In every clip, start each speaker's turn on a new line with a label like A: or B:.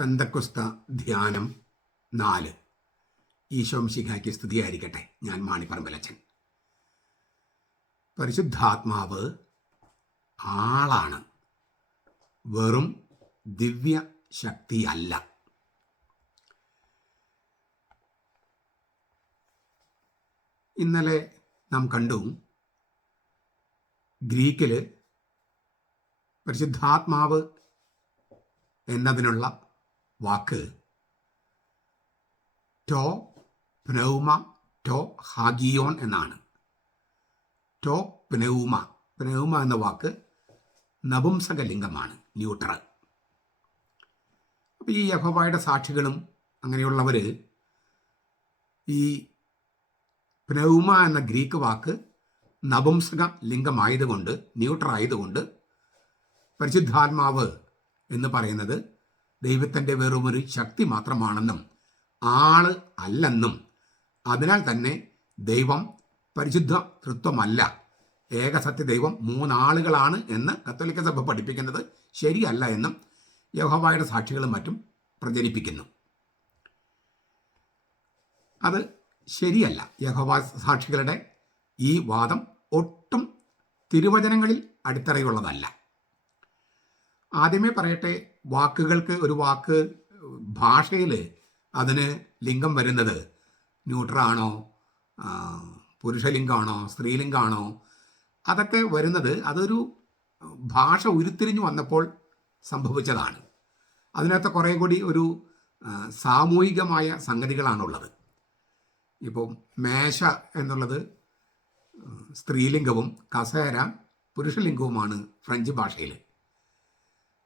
A: പെന്തക്കുസ്ത ധ്യാനം നാല്. ഈശോം ഈശോംശിഖായ്ക്ക് സ്തുതിയായിരിക്കട്ടെ. ഞാൻ മാണിപ്പറമ്പലച്ചൻ പരിശുദ്ധാത്മാവ് ആളാണ്. വെറും ദിവ്യ ശക്തിയല്ല ഇന്നലെ നാം കണ്ടു ഗ്രീക്കിൽ പരിശുദ്ധാത്മാവ് എന്നതിനുള്ള വാക്ക്. ടോ പ്നൗമ ടോ ഹാഗിയോൺ എന്നാണ്. ടോ പ്നൗമ പ്നൗമ എന്ന വാക്ക് നപുംസകലിംഗമാണ് ന്യൂട്രൽ. അപ്പോൾ ഈ യഹോബായുടെ സാക്ഷികളും അങ്ങനെയുള്ളവർ ഈ പ്നൗമ എന്ന ഗ്രീക്ക് വാക്ക് നപുംസക ലിംഗമായതുകൊണ്ട് ന്യൂട്രൽ ആയതുകൊണ്ട് പരിശുദ്ധാത്മാവ് എന്ന് പറയുന്നത് ദൈവത്തിന്റെ വെറുമൊരു ശക്തി മാത്രമാണെന്നും ആൾ അല്ലെന്നും. അതിനാൽ തന്നെ ദൈവം പരിശുദ്ധ തൃത്വമല്ല. ഏകസത്യ ദൈവം മൂന്നാളുകളാണ് എന്ന് കത്തോലിക്ക സഭ പഠിപ്പിക്കുന്നത് ശരിയല്ല എന്നും യഹോവായുടെ സാക്ഷികളും മറ്റും പ്രചരിപ്പിക്കുന്നു. അത് ശരിയല്ല. യഹോവ സാക്ഷികളുടെ ഈ വാദം ഒട്ടും തിരുവചനങ്ങളിൽ അടിത്തറയുള്ളതല്ല. ആദ്യമേ പറയട്ടെ വാക്കുകൾക്ക് ഒരു വാക്ക് ഭാഷയിൽ അതിന് ലിംഗം വരുന്നത്. ന്യൂട്രാണോ പുരുഷലിംഗമാണോ സ്ത്രീലിംഗമാണോ അതൊക്കെ വരുന്നത് അതൊരു ഭാഷ ഉരുത്തിരിഞ്ഞു വന്നപ്പോൾ സംഭവിച്ചതാണ്. അതിനകത്ത് കുറേ കൂടി ഒരു സാമൂഹികമായ സംഗതികളാണുള്ളത്. ഇപ്പോൾ മേശ എന്നുള്ളത് സ്ത്രീലിംഗവും കസേര പുരുഷലിംഗവുമാണ് ഫ്രഞ്ച് ഭാഷയിൽ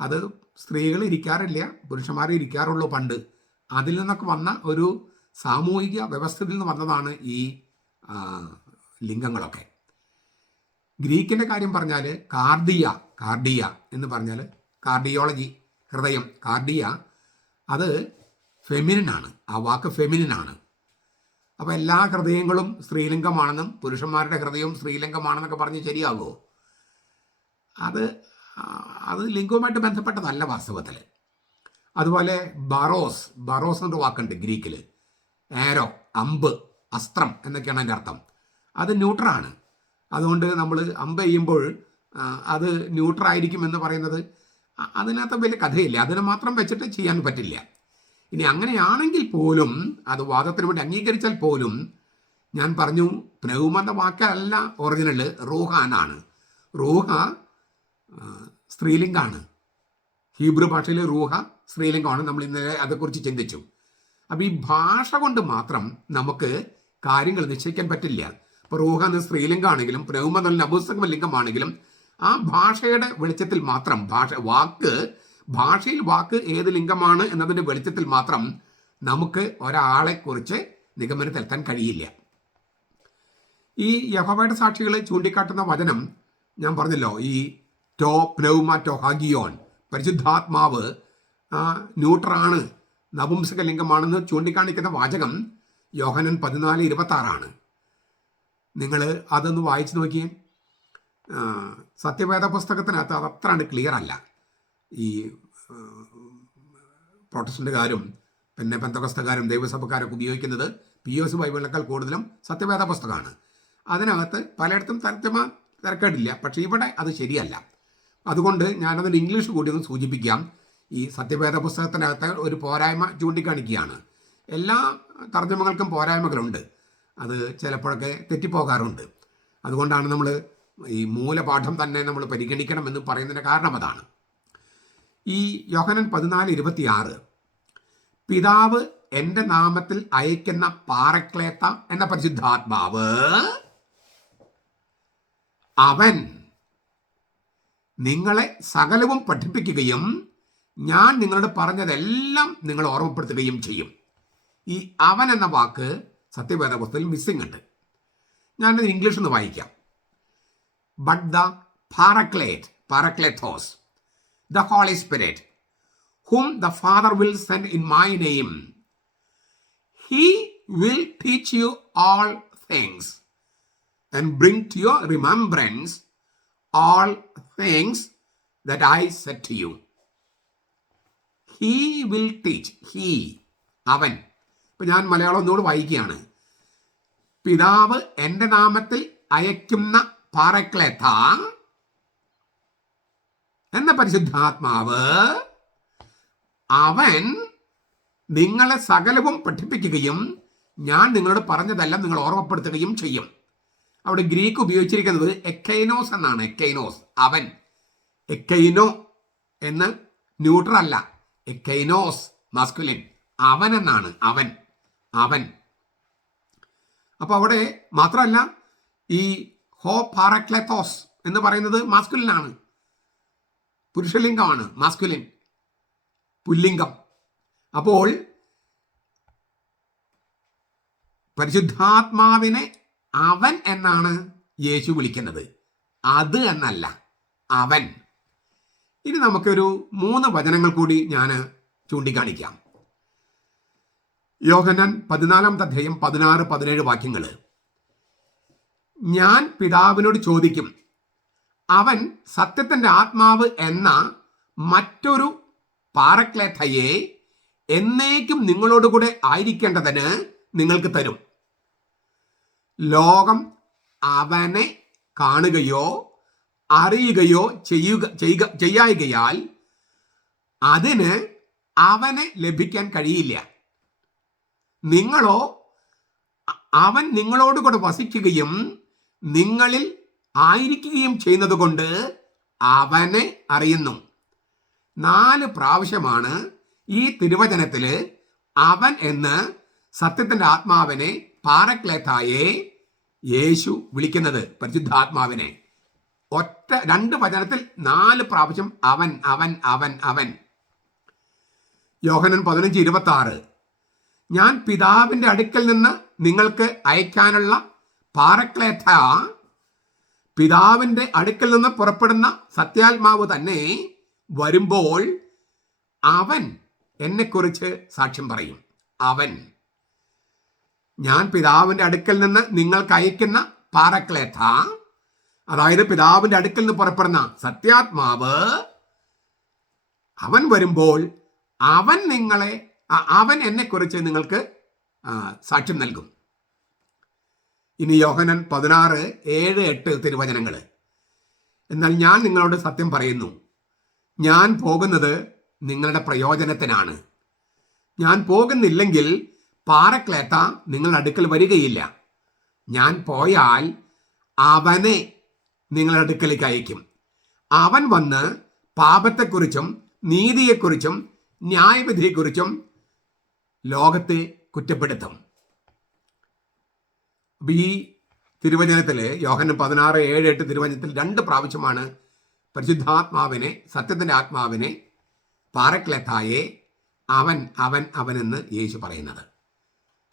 A: അത് സ്ത്രീകൾ ഇരിക്കാറില്ല പുരുഷന്മാർ ഇരിക്കാറുള്ളൂ പണ്ട്. അതിൽ നിന്നൊക്കെ വന്ന ഒരു സാമൂഹിക വ്യവസ്ഥയിൽ നിന്ന് വന്നതാണ് ഈ ലിംഗങ്ങളൊക്കെ. ഗ്രീക്കിന്റെ കാര്യം പറഞ്ഞാൽ കാർഡിയ കാർഡിയ എന്ന് പറഞ്ഞാൽ കാർഡിയോളജി ഹൃദയം കാർഡിയ അത് ഫെമിനിനാണ് ആ വാക്ക് ഫെമിനിനാണ്. അപ്പോൾ എല്ലാ ഹൃദയങ്ങളും സ്ത്രീലിംഗമാണെന്നും പുരുഷന്മാരുടെ ഹൃദയവും സ്ത്രീലിംഗമാണെന്നൊക്കെ പറഞ്ഞ് ശരിയാകുമോ? അത് അത് ലിംഗവുമായിട്ട് ബന്ധപ്പെട്ടതല്ല വാസ്തവത്തിൽ അതുപോലെ ബറോസ് ബറോസ് എന്നൊരു വാക്കുണ്ട് ഗ്രീക്കിൽ ആരോ അമ്പ് അസ്ത്രം എന്നൊക്കെയാണ് അതിന്റെ അർത്ഥം. അത് ന്യൂട്രാണ് അതുകൊണ്ട് നമ്മൾ അമ്പ് ചെയ്യുമ്പോൾ അത് ന്യൂട്രായിരിക്കും എന്ന് പറയുന്നത് അതിനകത്ത് വലിയ കഥയില്ല. അതിനെ മാത്രം വെച്ചിട്ട് ചെയ്യാൻ പറ്റില്ല. ഇനി അങ്ങനെയാണെങ്കിൽ പോലും അത് വാദത്തിന് വേണ്ടി അംഗീകരിച്ചാൽ പോലും ഞാൻ പറഞ്ഞു പ്നൗമ വാക്കല്ല ഒറിജിനൽ റൂഹാനാണ്. റൂഹ ആ, സ്ത്രീലിംഗാണ്. ഹീബ്രു ഭാഷയിലെ റൂഹ സ്ത്രീലിംഗമാണ്. നമ്മൾ ഇന്നലെ അതേക്കുറിച്ച് ചിന്തിച്ചു. അപ്പം ഈ ഭാഷ കൊണ്ട് മാത്രം നമുക്ക് കാര്യങ്ങൾ നിശ്ചയിക്കാൻ പറ്റില്ല. ഇപ്പോൾ റൂഹ എന്ന സ്ത്രീലിംഗമാണെങ്കിലും പ്രൗമ എന്ന നപുസ്തക ലിംഗമാണെങ്കിലും ആ ഭാഷയുടെ വെളിച്ചത്തിൽ മാത്രം ഭാഷ വാക്ക് ഭാഷയിൽ വാക്ക് ഏത് ലിംഗമാണ് എന്നതിന്റെ വെളിച്ചത്തിൽ മാത്രം നമുക്ക് ഒരാളെക്കുറിച്ച് നിഗമനത്തിലെത്താൻ കഴിയില്ല. ഈ യഹോവയുടെ സാക്ഷികളെ ചൂണ്ടിക്കാട്ടുന്ന വചനം ഞാൻ പറഞ്ഞല്ലോ ഈ ടോ പ്നൗമ ടോ ഹാഗിയോൻ പരിശുദ്ധാത്മാവ് ന്യൂട്രാണ് നപുംസക ലിംഗമാണെന്ന് ചൂണ്ടിക്കാണിക്കുന്ന വാചകം യോഹനൻ പതിനാല് ഇരുപത്തി ആറാണ് നിങ്ങൾ അതൊന്ന് വായിച്ചു നോക്കിയേ. സത്യവേദ പുസ്തകത്തിനകത്ത് അത് അത്ര ക്ലിയർ അല്ല. ഈ പ്രൊട്ടസ്റ്റന്റുകാരും പിന്നെ ബന്ധകസ്ഥക്കാരും ദൈവസഭക്കാരൊക്കെ ഉപയോഗിക്കുന്നത് പി ഒ എസ് ബൈബിളിനേക്കാൾ കൂടുതലും സത്യവേദ പുസ്തകമാണ് അതിനകത്ത് പലയിടത്തും തരത്തിമ തിരക്കേടില്ല പക്ഷേ ഇവിടെ അത് ശരിയല്ല. അതുകൊണ്ട് ഞാനതിന് ഇംഗ്ലീഷ് കൂടി ഒന്ന് സൂചിപ്പിക്കാം. ഈ സത്യവേദ പുസ്തകത്തിനകത്ത് ഒരു പോരായ്മ ചൂണ്ടിക്കാണിക്കുകയാണ്. എല്ലാ തർജമകൾക്കും പോരായ്മകളുണ്ട്. അത് ചിലപ്പോഴൊക്കെ തെറ്റിപ്പോകാറുണ്ട്. അതുകൊണ്ടാണ് നമ്മൾ ഈ മൂലപാഠം തന്നെ നമ്മൾ പരിഗണിക്കണമെന്ന് പറയുന്നതിന്റെ കാരണം അതാണ്. ഈ യോഹനൻ പതിനാല് ഇരുപത്തിയാറ് പിതാവ് എന്റെ നാമത്തിൽ അയക്കുന്ന പാറക്ലേത്ത എന്ന പരിശുദ്ധാത്മാവ് അവൻ നിങ്ങളെ സകലവും പഠിപ്പിക്കുകയും ഞാൻ നിങ്ങളോട് പറഞ്ഞതെല്ലാം നിങ്ങൾ ഓർമ്മപ്പെടുത്തുകയും ചെയ്യും ഈ അവൻ എന്ന വാക്ക് സത്യവേദ പുസ്തകത്തിൽ മിസ്സിംഗ് ഉണ്ട് ഞാനത് ഇംഗ്ലീഷിൽ നിന്ന് വായിക്കാം but the paraclete paracletos the holy spirit whom the Father will send in my name. He will teach you all things and bring to your remembrance all things that I said to you. He will teach he അവൻ. ഇപ്പം ഞാൻ മലയാളം ഒന്നുകൂടി വായിക്കുകയാണ്. പിതാവ് എന്റെ നാമത്തിൽ അയക്കുന്ന പാറക്ലേത്ത എന്ന പരിശുദ്ധാത്മാവ് അവൻ നിങ്ങളെ സകലവും പഠിപ്പിക്കുകയും ഞാൻ നിങ്ങളോട് പറഞ്ഞതെല്ലാം നിങ്ങൾ ഓർമ്മപ്പെടുത്തുകയും ചെയ്യും. അവിടെ ഗ്രീക്ക് ഉപയോഗിച്ചിരിക്കുന്നത് എക്കൈനോസ് എന്നാണ്. എക്കൈനോസ് അവൻ. എക്കൈനോ എന്ന് ന്യൂട്രൽ അല്ല. എക്കൈനോസ് മാസ്കുലിൻ അവൻ എന്നാണ്. അവൻ. അവൻ. അപ്പോൾ അവിടെ മാത്രമല്ല ഈ ഹോ പാറക്ലെത്തോസ് എന്ന് പറയുന്നത് മാസ്കുലിനാണ് പുരുഷലിംഗമാണ് മാസ്കുലിൻ പുല്ലിംഗം. അപ്പോൾ പരിശുദ്ധാത്മാവിനെ അവൻ എന്നാണ് യേശു വിളിക്കുന്നത്. അത് എന്നല്ല അവൻ. ഇനി നമുക്കൊരു മൂന്ന് വചനങ്ങൾ കൂടി ഞാൻ ചൂണ്ടിക്കാണിക്കാം. യോഹനൻ പതിനാലാമത്തെ അധ്യായം പതിനാറ് പതിനേഴ് വാക്യങ്ങൾ ഞാൻ പിതാവിനോട് ചോദിക്കും അവൻ സത്യത്തിന്റെ ആത്മാവ് എന്ന മറ്റൊരു പാറക്ലേഥയെ എന്നേക്കും നിങ്ങളോടുകൂടെ ആയിരിക്കേണ്ടതിന് നിങ്ങൾക്ക് തരും. ലോകം അവനെ കാണുകയോ അറിയുകയോ ചെയ്യുക ചെയ്യുക ചെയ്യായികയാൽ അതിന് അവനെ ലഭിക്കാൻ കഴിയില്ല. നിങ്ങളോ അവൻ നിങ്ങളോട് കൂടെ വസിക്കുകയും നിങ്ങളിൽ ആയിരിക്കുകയും ചെയ്യുന്നത് കൊണ്ട് അവനെ അറിയുന്നു. നാല് പ്രാവശ്യമാണ് ഈ തിരുവചനത്തിൽ അവൻ എന്ന് സത്യത്തിന്റെ ആത്മാവിനെ പാറക്ലേത്തായെ യേശു വിളിക്കുന്നത് പരിശുദ്ധാത്മാവിനെ. ഒറ്റ രണ്ട് വചനത്തിൽ നാല് പ്രാവശ്യം അവൻ അവൻ അവൻ അവൻ. യോഹനൻ പതിനഞ്ച് ഇരുപത്തി ആറ് ഞാൻ പിതാവിന്റെ അടുക്കൽ നിന്ന് നിങ്ങൾക്ക് അയക്കാനുള്ള പാറക്ലേത്ത പിതാവിന്റെ അടുക്കൽ നിന്ന് പുറപ്പെടുന്ന സത്യാത്മാവ് തന്നെ വരുമ്പോൾ അവൻ എന്നെക്കുറിച്ച് സാക്ഷ്യം പറയും. അവൻ. ഞാൻ പിതാവിന്റെ അടുക്കൽ നിന്ന് നിങ്ങൾക്ക് അയക്കുന്ന പാറക്ലേഥ അതായത് പിതാവിന്റെ അടുക്കൽ നിന്ന് പുറപ്പെടുന്ന സത്യാത്മാവ് അവൻ വരുമ്പോൾ അവൻ നിങ്ങളെ അവൻ അവൻ എന്നെക്കുറിച്ച് നിങ്ങൾക്ക് സാക്ഷ്യം നൽകും. ഇനി യോഹനൻ പതിനാറ് ഏഴ് എട്ട് തിരുവചനങ്ങൾ എന്നാൽ ഞാൻ നിങ്ങളോട് സത്യം പറയുന്നു. ഞാൻ പോകുന്നത് നിങ്ങളുടെ പ്രയോജനത്തിനാണ്. ഞാൻ പോകുന്നില്ലെങ്കിൽ പാറക്ലേത്ത നിങ്ങളുടെ അടുക്കൽ വരികയില്ല. ഞാൻ പോയാൽ അവനെ നിങ്ങളുടെ അടുക്കലേക്ക് അയക്കും അവൻ വന്ന് പാപത്തെക്കുറിച്ചും നീതിയെക്കുറിച്ചും ന്യായവിധിയെക്കുറിച്ചും ലോകത്തെ കുറ്റപ്പെടുത്തും. അപ്പം ഈ തിരുവചനത്തിലെ യോഹനം പതിനാറ് ഏഴ് എട്ട് തിരുവചനത്തിൽ രണ്ട് പ്രാവശ്യമാണ് പരിശുദ്ധാത്മാവിനെ സത്യത്തിന്റെ ആത്മാവിനെ പാറക്ലെത്തായെ അവൻ അവൻ അവനെന്ന് യേശു പറയുന്നത്.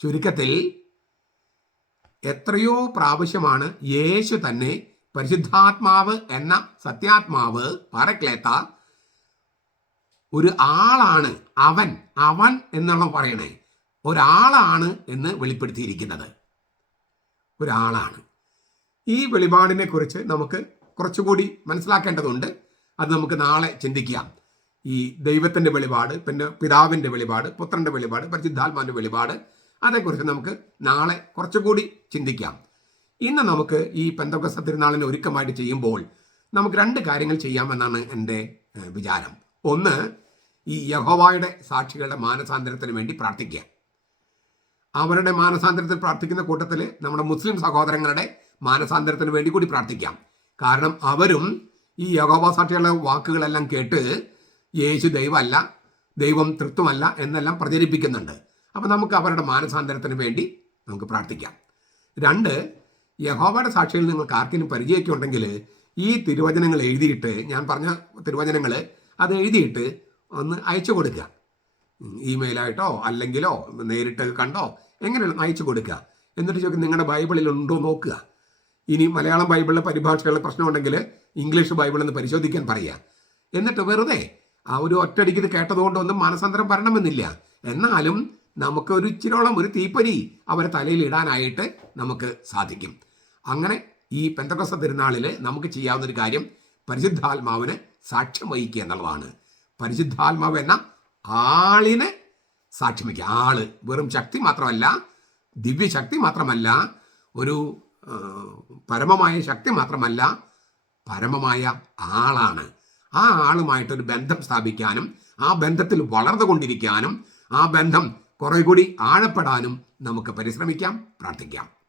A: ചുരുക്കത്തിൽ എത്രയോ പ്രാവശ്യമാണ് യേശു തന്നെ പരിശുദ്ധാത്മാവ് എന്ന സത്യാത്മാവ് പാറക്ലേത്ത ഒരു ആളാണ് അവൻ അവൻ എന്നുള്ള പറയണേ. ഒരാളാണ് എന്ന് വെളിപ്പെടുത്തിയിരിക്കുന്നത്. ഒരാളാണ്. ഈ വെളിപാടിനെ കുറിച്ച് നമുക്ക് കുറച്ചുകൂടി മനസ്സിലാക്കേണ്ടതുണ്ട്. അത് നമുക്ക് നാളെ ചിന്തിക്കാം. ഈ ദൈവത്തിന്റെ വെളിപാട് പിന്നെ പിതാവിന്റെ വെളിപാട് പുത്രന്റെ വെളിപാട് പരിശുദ്ധാത്മാവിന്റെ വെളിപാട് അതേക്കുറിച്ച് നമുക്ക് നാളെ കുറച്ചുകൂടി ചിന്തിക്കാം. ഇന്ന് നമുക്ക് ഈ പെന്തകൊസ്ത തിരുനാളിനെ ഒരുക്കമായിട്ട് ചെയ്യുമ്പോൾ നമുക്ക് രണ്ട് കാര്യങ്ങൾ ചെയ്യാമെന്നാണ് എന്റെ വിചാരം. ഒന്ന് ഈ യഹോവായുടെ സാക്ഷികളുടെ മാനസാന്തരത്തിന് വേണ്ടി പ്രാർത്ഥിക്കുക. അവരുടെ മാനസാന്തരത്തിൽ പ്രാർത്ഥിക്കുന്ന കൂട്ടത്തിൽ നമ്മുടെ മുസ്ലിം സഹോദരങ്ങളുടെ മാനസാന്തരത്തിന് വേണ്ടി കൂടി പ്രാർത്ഥിക്കാം. കാരണം അവരും ഈ യഹോവ സാക്ഷികളുടെ വാക്കുകളെല്ലാം കേട്ട് യേശു ദൈവമല്ല ദൈവം തൃത്വമല്ല എന്നെല്ലാം പ്രചരിപ്പിക്കുന്നുണ്ട്. അപ്പം നമുക്ക് അവരുടെ മാനസാന്തരത്തിന് വേണ്ടി നമുക്ക് പ്രാർത്ഥിക്കാം. രണ്ട് യഹോവയുടെ സാക്ഷിയിൽ നിങ്ങൾക്ക് ആർക്കെങ്കിലും പരിചയമൊക്കെ ഉണ്ടെങ്കിൽ ഈ തിരുവചനങ്ങൾ എഴുതിയിട്ട് ഞാൻ പറഞ്ഞ തിരുവചനങ്ങൾ അത് എഴുതിയിട്ട് ഒന്ന് അയച്ചു കൊടുക്കുക ഇമെയിലായിട്ടോ അല്ലെങ്കിലോ നേരിട്ട് കണ്ടോ എങ്ങനെയാണ് അയച്ചു കൊടുക്കുക എന്നിട്ട് ചോദിക്കും നിങ്ങളുടെ ബൈബിളിൽ ഉണ്ടോ നോക്കുക. ഇനി മലയാളം ബൈബിളിലെ പരിഭാഷകളുടെ പ്രശ്നമുണ്ടെങ്കിൽ ഇംഗ്ലീഷ് ബൈബിൾ എന്ന് പരിശോധിക്കാൻ പറയുക. എന്നിട്ട് വെറുതെ ആ ഒരു ഒറ്റയടിക്ക് ഇത് കേട്ടതുകൊണ്ടൊന്നും മാനസാന്തരം വരണമെന്നില്ല. എന്നാലും നമുക്ക് ഒരു ഇച്ചിരോളം ഒരു തീപ്പരി അവരെ തലയിൽ ഇടാനായിട്ട് നമുക്ക് സാധിക്കും. അങ്ങനെ ഈ പെന്തക്കസ തിരുനാളിൽ നമുക്ക് ചെയ്യാവുന്ന ഒരു കാര്യം പരിശുദ്ധാത്മാവിന് സാക്ഷ്യം വഹിക്കുക എന്നുള്ളതാണ്. പരിശുദ്ധാത്മാവ് എന്ന ആളിനെ സാക്ഷ്യം വയ്ക്കുക ആൾ വെറും ശക്തി മാത്രമല്ല ദിവ്യശക്തി മാത്രമല്ല ഒരു പരമമായ ശക്തി മാത്രമല്ല പരമമായ ആളാണ്. ആ ആളുമായിട്ടൊരു ബന്ധം സ്ഥാപിക്കാനും ആ ബന്ധത്തിൽ വളർന്നുകൊണ്ടിരിക്കാനും ആ ബന്ധം കുറെ കൂടി ആഴപ്പെടാനും നമുക്ക് പരിശ്രമിക്കാം പ്രാർത്ഥിക്കാം.